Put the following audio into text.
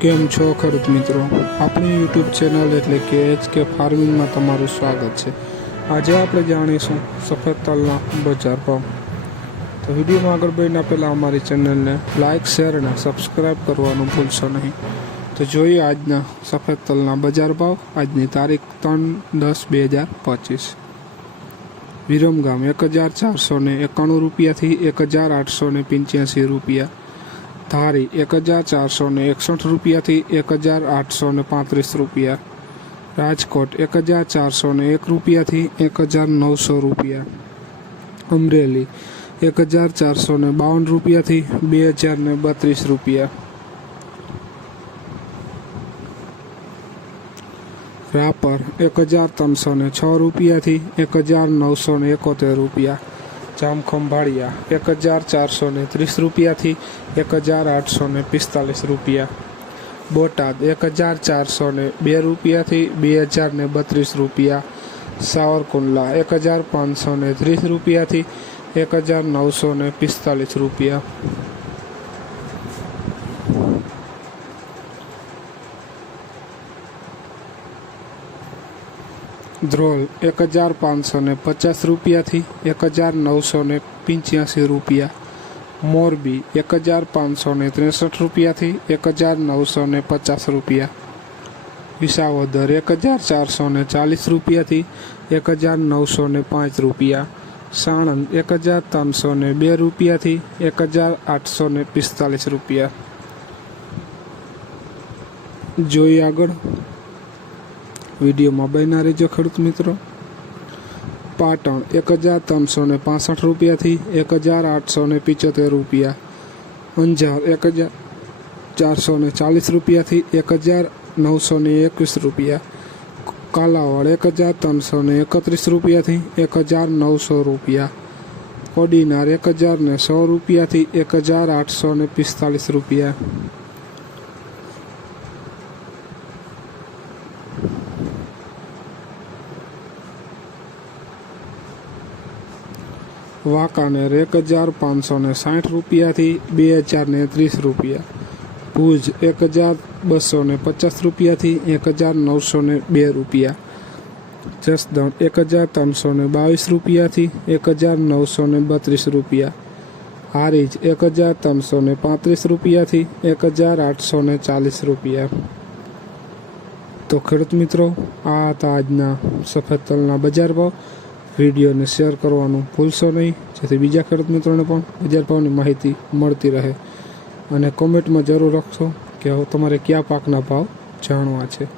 કેમ છો ખેડૂત મિત્રો? આપણી યુટ્યુબ ચેનલ એટલે કે એચ કે ફાર્મિંગમાં તમારું સ્વાગત છે. આજે આપણે જાણીશું સફેદ તલના બજાર ભાવ. તો વિડીયોમાં આગળ વધીના પહેલાં અમારી ચેનલને લાઇક શેર અને સબસ્ક્રાઈબ કરવાનું ભૂલશો નહીં. તો જોઈએ આજના સફેદ તલના બજાર ભાવ આજની તારીખ ત્રણ દસ બે હજાર પચીસ. વિરમગામ એક હજાર ચારસો એકાણું રૂપિયાથી એક હજાર આઠસો પંચ્યાસી રૂપિયા. ધારી એક હજાર ચારસો ને એકસઠ રૂપિયાથી એક હજાર આઠસો ને પાંત્રીસ રૂપિયા. રાજકોટ એક હજાર ચારસો ને એક રૂપિયાથી એક હજાર નવસો રૂપિયા. અમરેલી એક હજાર ચારસો ને બાવન રૂપિયાથી બે હજાર ને બત્રીસ રૂપિયા. રાપર એક હજાર ત્રણસો ને છ રૂપિયાથી એક હજાર નવસો ને એકોતેર રૂપિયા. જામખંભાળિયા એક હજાર ચારસો ને ત્રીસ રૂપિયાથી એક હજાર આઠસો ને પિસ્તાલીસ રૂપિયા. બોટાદ, એક હજાર ચારસો ને બે રૂપિયાથી બે હજાર ને બત્રીસ રૂપિયા. સાવરકુંડલા, એક હજાર પાંચસો ને ત્રીસ રૂપિયાથી એક હજાર નવસો ને પિસ્તાલીસ રૂપિયા. ધ્રોલ એક હજાર પાંચસો ને પચાસ રૂપિયાથી એક હજાર નવસો ને પંચ્યાસી રૂપિયા. મોરબી એક હજાર પાંચસો ને ત્રેસઠ રૂપિયાથી એક હજાર નવસો ને પચાસ રૂપિયા. વિસાવદર એક હજાર ચારસો ને ચાલીસ રૂપિયાથી એક હજાર નવસો ને પાંચ રૂપિયા. સાણંદ એક હજાર ત્રણસો ને બે રૂપિયાથી એક હજાર આઠસો ને પિસ્તાલીસ રૂપિયા. જોઈએ આગળ. વિડીયોમાં બન્યા રહેજો ખેડૂત મિત્રો. પાટણ એક હજાર ત્રણસો ને પાસઠ રૂપિયાથી એક હજાર આઠસો ને પિચોતેર રૂપિયા. અંજાર એક હજાર ચારસો ને ચાલીસ રૂપિયાથી એક હજાર નવસો ને એકવીસ રૂપિયા. કાલાવડ એક હજાર ત્રણસો ને એકત્રીસ રૂપિયાથી એક હજાર નવસો રૂપિયા. ઓડિનાર એક હજાર ને સો રૂપિયાથી એક હજાર આઠસો ને પિસ્તાલીસ રૂપિયા. વાંકાનેર એક હજાર પાંચસો ને સાઠ રૂપિયાથી બે હજાર ને ત્રીસ રૂપિયા. ભુજ એક હજાર બસો ને પચાસ રૂપિયાથી એક હજાર નવસો ને બે રૂપિયા. જસદણ એક હજાર ત્રણસો ને બાવીસ રૂપિયાથી એક હજાર નવસો ને બત્રીસ રૂપિયા. હારીજ એક હજાર ત્રણસો ને પાંત્રીસ રૂપિયાથી એક હજાર આઠસો ને ચાલીસ રૂપિયા. તો ખેડૂત મિત્રો, આ હતા આજના સફેદ તલના બજાર ભાવ. વિડીયોને શેર કરવાનું ભૂલશો નહીં. જેથી બીજા ખેડૂત મિત્રોને પણ બજાર ભાવની માહિતી મળતી રહે. અને કોમેન્ટમાં જરૂર રાખશો કે તમારે કયા પાકના ભાવ જાણવા છે.